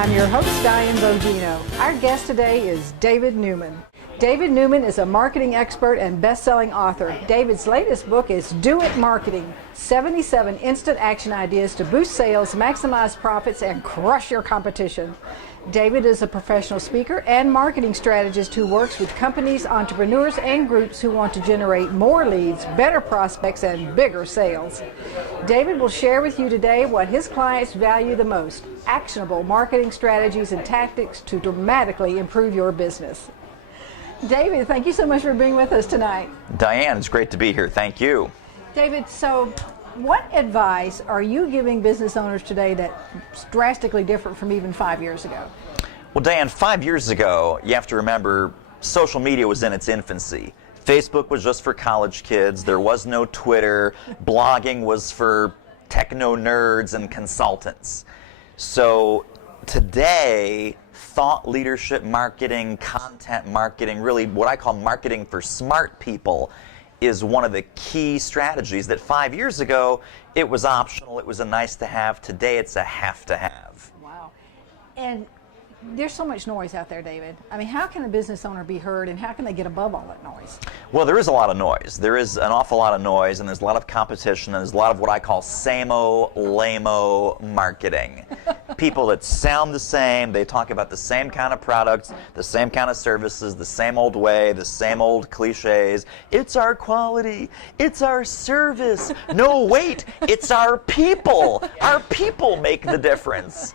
I'm your host, Diane Bogino. Our guest today is David Newman. David Newman is a marketing expert and best-selling author. David's latest book is Do It Marketing, 77 Instant Action Ideas to Boost Sales, Maximize Profits, and Crush Your Competition. David is a professional speaker and marketing strategist who works with companies, entrepreneurs, and groups who want to generate more leads, better prospects, and bigger sales. David will share with you today what his clients value the most, actionable marketing strategies and tactics to dramatically improve your business. David, thank you so much for being with us tonight. Diane, it's great to be here. Thank you. David, so what advice are you giving business owners today that's drastically different from even 5 years ago? Well, Diane, 5 years ago, you have to remember, social media was in its infancy. Facebook was just for college kids. There was no Twitter. Blogging was for techno nerds and consultants. So today, thought leadership marketing, content marketing, really what I call marketing for smart people, is one of the key strategies that 5 years ago, it was optional, it was a nice to have. Today, it's a have to have. Wow. And there's so much noise out there, David. I mean, how can a business owner be heard, and how can they get above all that noise? Well, there is a lot of noise. There is an awful lot of noise, and there's a lot of competition, and there's a lot of what I call same-o, lame-o marketing. People that sound the same, they talk about the same kind of products, the same kind of services, the same old way, the same old cliches. It's our quality. It's our service. No, wait, it's our people. Our people make the difference.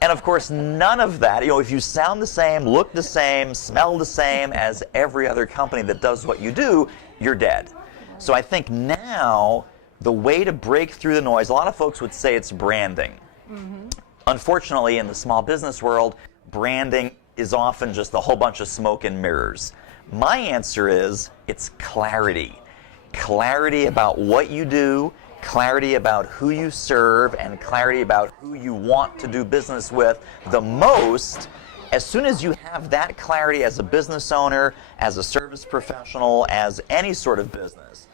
And of course, none of that, if you sound the same, look the same, smell the same as every other company that does what you do, you're dead. So I think now, the way to break through the noise, a lot of folks would say it's branding. Mm-hmm. Unfortunately, in the small business world, branding is often just a whole bunch of smoke and mirrors. My answer is, it's clarity. Clarity about what you do, clarity about who you serve, and clarity about who you want to do business with the most. As soon as you have that clarity as a business owner, as a service professional, as any sort of business,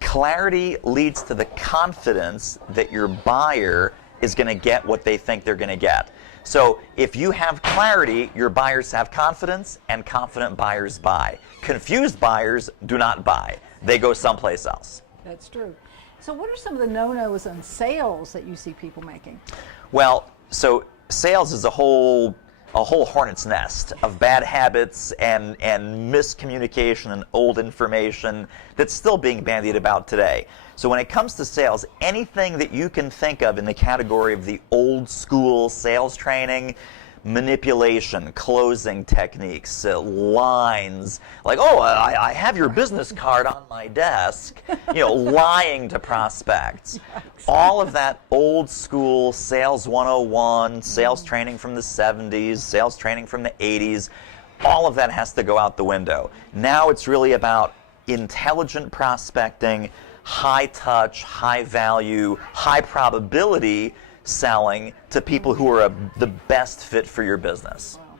clarity leads to the confidence that your buyer is going to get what they think they're going to get. So if you have clarity, your buyers have confidence, and confident buyers buy. Confused buyers do not buy. They go someplace else. That's true. So what are some of the no-nos on sales that you see people making? Well, so sales is a whole hornet's nest of bad habits and miscommunication and old information that's still being bandied about today. So when it comes to sales, anything that you can think of in the category of the old school sales training, manipulation, closing techniques, lines, like, oh, I have your business card on my desk, lying to prospects. All of that old school sales 101, sales training from the 70s, sales training from the 80s, all of that has to go out the window. Now it's really about intelligent prospecting, high touch, high value, high probability selling to people who are the best fit for your business. Wow.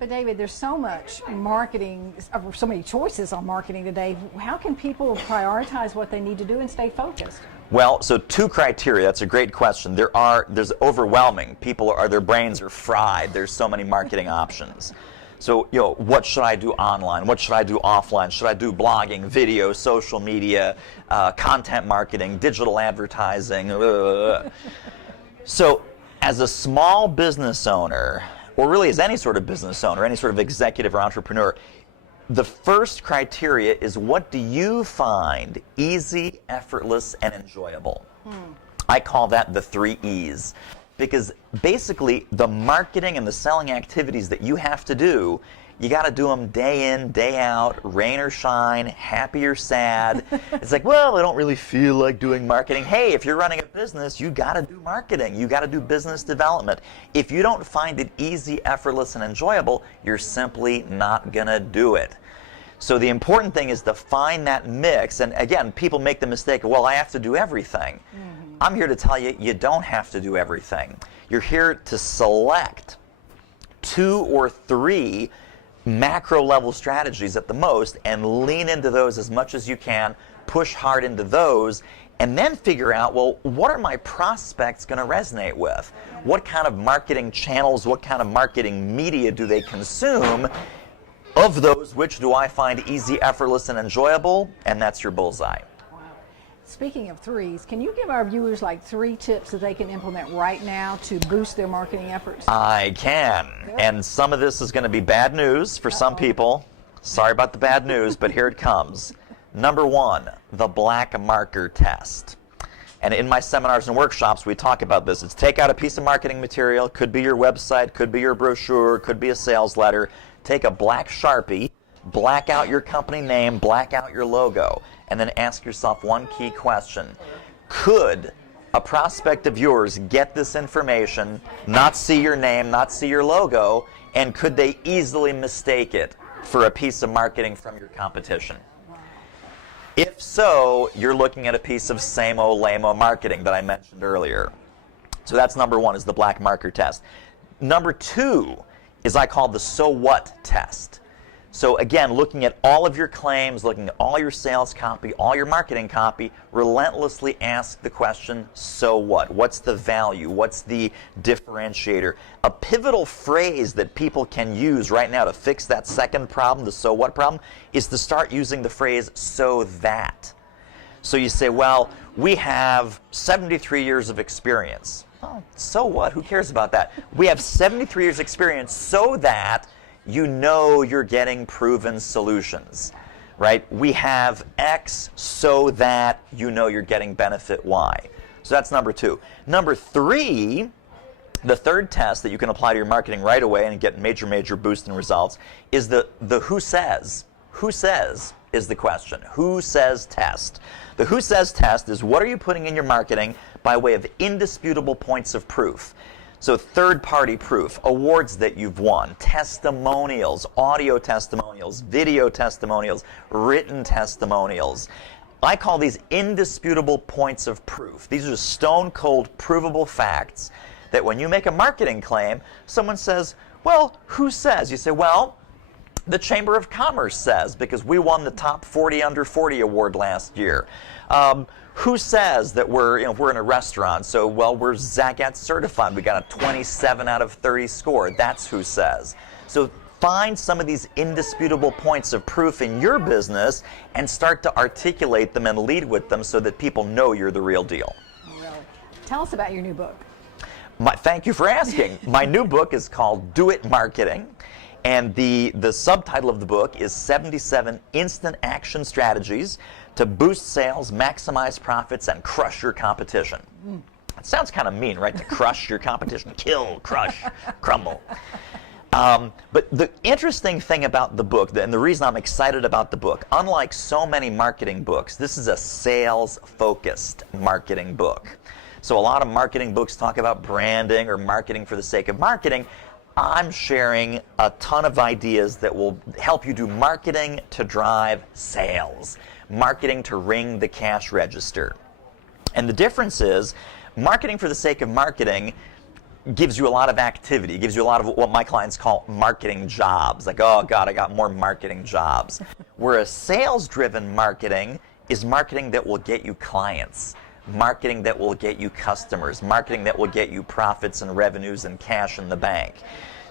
But David, there's so much marketing, so many choices on marketing today. How can people prioritize what they need to do and stay focused? Well, so two criteria. That's a great question. There's overwhelming. Their brains are fried. There's so many marketing options. So, what should I do online? What should I do offline? Should I do blogging, video, social media, content marketing, digital advertising? So, as a small business owner, or really as any sort of business owner, any sort of executive or entrepreneur, the first criteria is, what do you find easy, effortless, and enjoyable? I call that the 3 E's. Because basically, the marketing and the selling activities that you have to do, you got to do them day in, day out, rain or shine, happy or sad. It's like, well, I don't really feel like doing marketing. Hey, if you're running a business, you got to do marketing. You got to do business development. If you don't find it easy, effortless, and enjoyable, you're simply not going to do it. So the important thing is to find that mix. And again, people make the mistake of, well, I have to do everything. I'm here to tell you, you don't have to do everything. You're here to select 2 or 3 macro level strategies at the most and lean into those as much as you can push hard into those, and then figure out, well, what are my prospects going to resonate with? What kind of marketing channels, what kind of marketing media do they consume? Of those, which do I find easy, effortless, and enjoyable? And that's your bullseye. Wow. Speaking of threes, can you give our viewers like 3 tips that they can implement right now to boost their marketing efforts? I can. Good. And some of this is going to be bad news for some people. Sorry about the bad news, but here it comes. Number 1, the black marker test. And in my seminars and workshops, we talk about this. It's take out a piece of marketing material, could be your website, could be your brochure, could be a sales letter. Take a black Sharpie, black out your company name, black out your logo, and then ask yourself one key question. Could a prospect of yours get this information, not see your name, not see your logo, and could they easily mistake it for a piece of marketing from your competition? If so, you're looking at a piece of same-o, lame-o marketing that I mentioned earlier. So that's number 1, is the black marker test. Number 2 is I call the so what test. So again, looking at all of your claims, looking at all your sales copy, all your marketing copy, relentlessly ask the question, so what? What's the value? What's the differentiator? A pivotal phrase that people can use right now to fix that second problem, the so what problem, is to start using the phrase so that. So you say, well, we have 73 years of experience. Oh, so what? Who cares about that? We have 73 years experience so that you know you're getting proven solutions, right? We have X so that you know you're getting benefit Y. So that's number 2. Number 3, the third test that you can apply to your marketing right away and get major boost in results is the who says. Who says is the question. Who says test. The who says test is what are you putting in your marketing by way of indisputable points of proof. So third-party proof, awards that you've won, testimonials, audio testimonials, video testimonials, written testimonials. I call these indisputable points of proof. These are stone-cold provable facts that when you make a marketing claim, someone says, well, who says? You say, well, the Chamber of Commerce says, because we won the top 40 under 40 award last year. Who says that we're in a restaurant? So, well, we're Zagat certified. We got a 27 out of 30 score. That's who says. So find some of these indisputable points of proof in your business and start to articulate them and lead with them so that people know you're the real deal. Really. Tell us about your new book. Thank you for asking. My new book is called Do It Marketing. And the subtitle of the book is 77 Instant Action Strategies to Boost Sales, Maximize Profits, and Crush Your Competition. It sounds kind of mean, right? To crush your competition. Kill, crush, crumble. But the interesting thing about the book, and the reason I'm excited about the book, unlike so many marketing books, this is a sales-focused marketing book. So a lot of marketing books talk about branding or marketing for the sake of marketing. I'm sharing a ton of ideas that will help you do marketing to drive sales, marketing to ring the cash register. And the difference is, marketing for the sake of marketing gives you a lot of activity, gives you a lot of what my clients call marketing jobs. Like, oh God, I got more marketing jobs. Whereas sales-driven marketing is marketing that will get you clients, marketing that will get you customers, marketing that will get you profits and revenues and cash in the bank.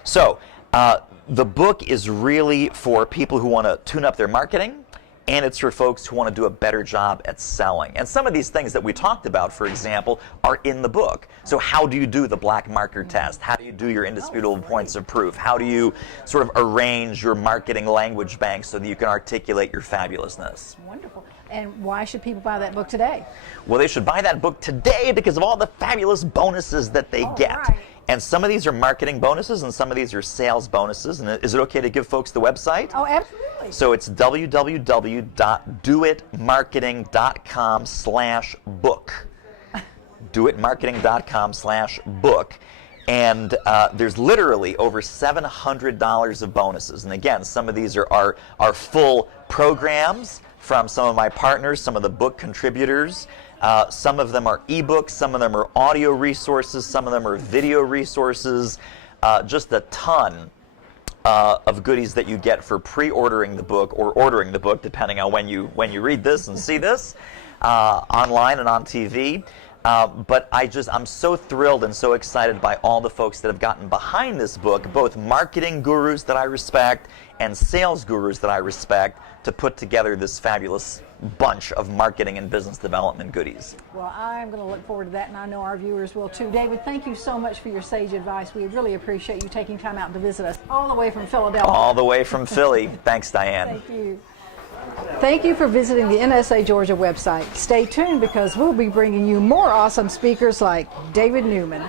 So the book is really for people who want to tune up their marketing, and it's for folks who want to do a better job at selling. And some of these things that we talked about, for example, are in the book. So how do you do the black marker test? How do you do your indisputable points of proof? How do you sort of arrange your marketing language bank so that you can articulate your fabulousness? Wonderful. And why should people buy that book today? Well, they should buy that book today because of all the fabulous bonuses that they get. Right. And some of these are marketing bonuses and some of these are sales bonuses. And is it okay to give folks the website? Oh, absolutely. So it's www.doitmarketing.com/book. doitmarketing.com/book. And there's literally over $700 of bonuses. And again, some of these are full programs from some of my partners, some of the book contributors. Some of them are ebooks, some of them are audio resources, some of them are video resources, just a ton of goodies that you get for pre-ordering the book or ordering the book, depending on when you read this and see this, online and on TV. But I'm so thrilled and so excited by all the folks that have gotten behind this book, both marketing gurus that I respect and sales gurus that I respect, to put together this fabulous bunch of marketing and business development goodies. Well, I'm going to look forward to that, and I know our viewers will too. David, thank you so much for your sage advice. We really appreciate you taking time out to visit us all the way from Philadelphia. All the way from Philly. Thanks, Diane. Thank you. Thank you for visiting the NSA Georgia website. Stay tuned because we'll be bringing you more awesome speakers like David Newman.